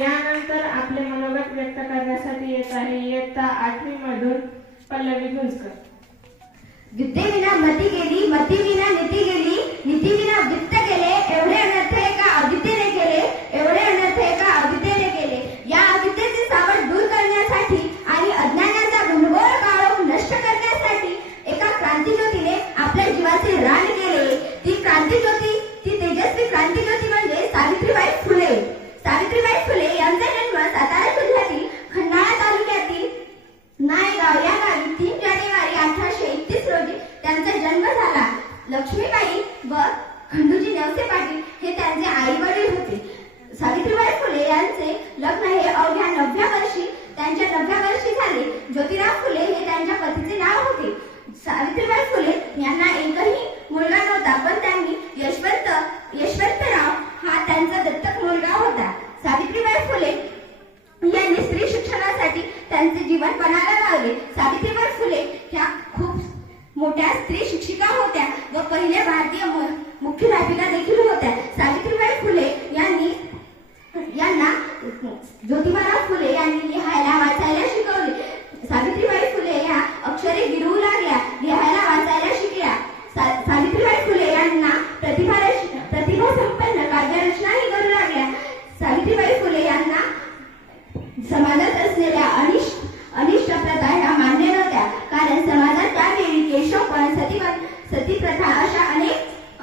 यानंतर आपले मनोगत व्यक्त करण्यासाठी येत आहे इयत्ता 8वी मधून पल्लवी गुंजकर. विद्येविना मती गेली, मतीविना नीती गेली, नीतीविना वित्त गेले, एवढे अनर्थ एका अविद्येने केले, एवढे अनर्थ एका अविद्येने केले. या अविद्येचे सावट दूर करण्यासाठी आणि अज्ञानाचा घनघोर काळोख नष्ट करण्यासाठी एका क्रांतिज्योतीने आपल्या जीवाचे रान केले. ती क्रांतिज्योती, ती तेजस्वी क्रांतिज्योती म्हणजे सावित्रीबाई फुले. सावित्रीबाई फुले यांचा जन्म सातारा जिल्ह्यातील खंडाळा तालुक्यातील नायगाव या गावी 3 जानेवारी 1831 रोजी त्यांचा जन्म झाला. लक्ष्मीबाई व खंडूजी नेवसे पाटील हे त्यांचे आई वडील होते. सावित्रीबाई फुले यांचे लग्न हे अवघ्या 9व्या वर्षी त्यांच्या 9व्या वर्षी झाले. ज्योतिराव फुले हे त्यांच्या पतीचे नाव होते. सावित्रीबाई फुले यांना एकही मुलगा नव्हता, पण त्यांनी यशवंतराव हा त्यांचा दत्तक मुलगा होता. सावित्रीबाई फुले यांनी स्त्री शिक्षणासाठी त्यांचे जीवन पणाला लावले. सावित्रीबाई फुले ह्या खूप मोठ्या स्त्री शिक्षिका होत्या व पहिल्या भारतीय मुख्याध्यापिका देखील होत्या. सावित्रीबाई फुले यांना ज्योतिबाराव फुले यांनी लिहायला वाचायला शिकवले. सावित्रीबाई फुले या अक्षरे गिरवू लागल्या, लिहायला वाचायला शिकल्या. सावित्रीबाई फुले यांना प्रतिभा संपन्न काव्यरचनाही करू लागल्या. सावित्रीबाई फुले यांना समाजात असलेल्या अनिष्ट प्रथा ह्या मान्य नव्हत्या, कारण समाजात त्यावेळी केशवपण, सती प्रथा अशा अनेक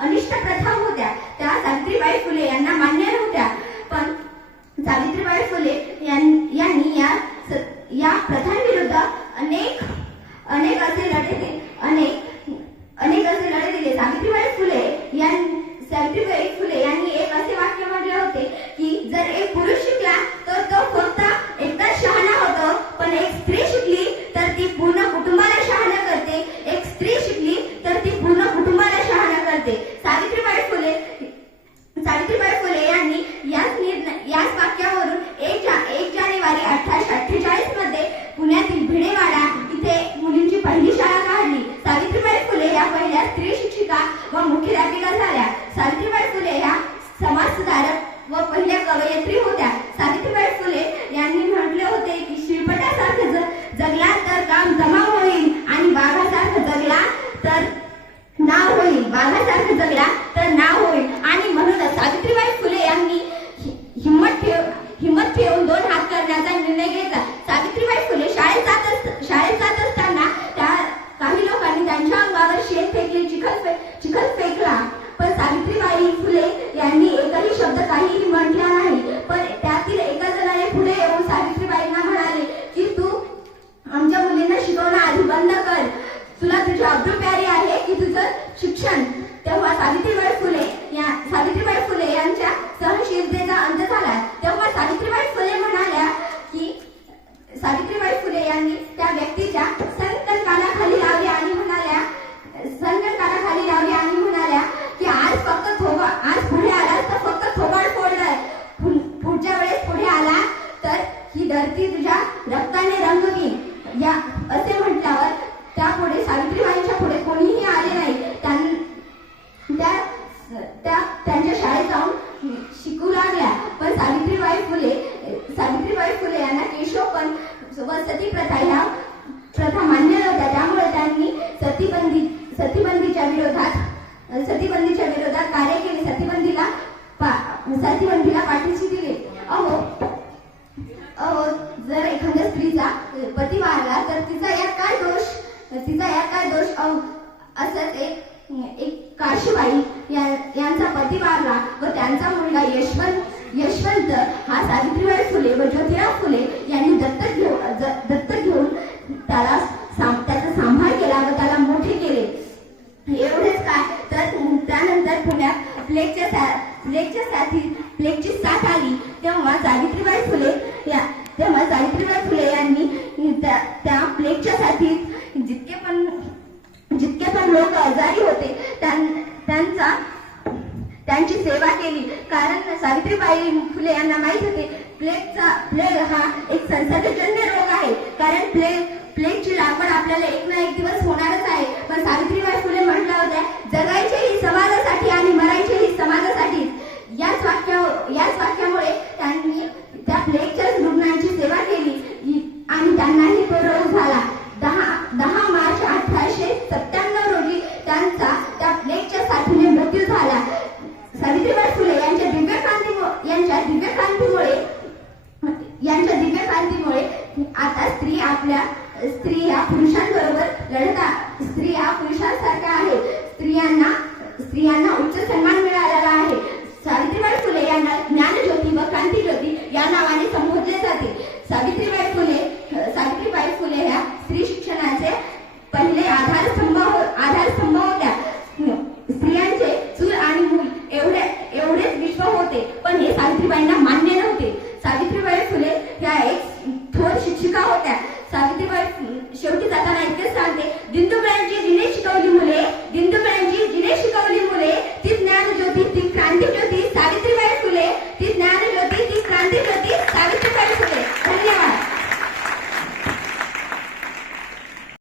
अनिष्ट प्रथा होत्या. त्या सावित्रीबाई फुले यांना मान्य नव्हत्या. पण सावित्रीबाई फुले यांनी या प्रथांविरुद्ध अनेक असे लढे दिले. सावित्रीबाई फुले यांनी एक असे वाक्य म्हटले होते की जर एक पुरुष शिकला तर तो फक्त एकदाच शहाणा होतो, पण एक स्त्री शिकली तर ती पूर्ण कुटुंबाला शहाणा करते. एक स्त्री शिकली तर ती पूर्ण कुटुंबाला शहाणा करते. सावित्रीबाई फुले यांनी याच वाक्यावरून 1 जानेवारी 1848 मध्ये पुण्यातील भिडेवाडा इथे मुलींची पहिली शाळा काढली. सावित्रीबाई फुले या पहिल्या स्त्री शिक्षिका व मुख्याध्यापिका झाल्या. सावित्रीबाई फुले या समाजसुधारक व पहिल्या कवयित्री होत्या. सावित्रीबाई फुले यांनी म्हटले होते की शिरपटासारखं जगला तर काम जमा होईल आणि वाघासारखं जगला तर नाव होईल. वाघासारखं जगला तर नाव होईल. आणि म्हणूनच सावित्रीबाई फुले यांनी हिम्मत ठेवून 2 हात करण्याचा निर्णय घेतला. सावित्रीबाई फुले शाळेत जात असताना काही लोकांनी त्यांच्या अंगावर शेत फेकले, चिखल फेकला, पण सावित्रीबाई फुले यांनी एकही शब्द काहीही म्हटला नाही. पण त्यातील एका जणाने पुढे येऊन सावित्रीबाईंना म्हणाले की तू आमच्या मुलींना शिकवणं आधी बंद कर. तुला तुझी अब्रू प्यारी आहे की तुझं शिक्षण. तेव्हा सावित्रीबाई फुले यांच्या सहनशीलतेचा अंत झाला. तेव्हा सावित्रीबाई फुले म्हणाल्या की सावित्रीबाई फुले यांनी त्या व्यक्तीच्या संकल्पनाखाली लावली आणि म्हणाल्या की आज पुढे आला तर फक्त थोबाड फोडलाय, पुढच्या वेळेस पुढे आला तर ही धरती तुझ्या रक्ताने रंगवीन. या असे म्हटल्यावर त्यापुढे सावित्रीबाईंच्या पुढे कोणीही आले नाही. त्यांच्या शाळेत जाऊन शिकू लागल्या. पण सावित्रीबाई फुले यांना केशवपण व सती प्रथा ह्या प्रथा मान्य नव्हत्या. त्यामुळे त्यांनी सतीबंदीच्या विरोधात कार्य केले. सतीबंदीला पाठीशी दिले. जर एखाद्या स्त्रीचा पती वारला तर तिचा यात काय दोष असत. एक काशीबाई यांचा पती वारला व त्यांचा मुलगा यशवंत हा सावित्रीबाई फुले व ज्योतिराव फुले यांनी दत्तक घेऊन त्याचा सांभाळ केला व त्याला मोठे केले. एवढेच काय तर त्यानंतर पुण्यात प्लेगची साथ आली. तेव्हा सावित्रीबाई फुले यांनी त्या प्लेगच्या साथीत जितके पण लोक आजारी होते त्यांची सेवा केली. कारण सावित्रीबाई फुले यांना माहित होते प्लेग हा एक संसर्गजन्य रोग आहे. कारण प्लेगची लागवड आपल्याला एक ना एक दिवस होणारच आहे. पण सावित्रीबाई फुले म्हटल्या होत्या जगायचेही समाजासाठी आणि मरायचेही समाजासाठी. याच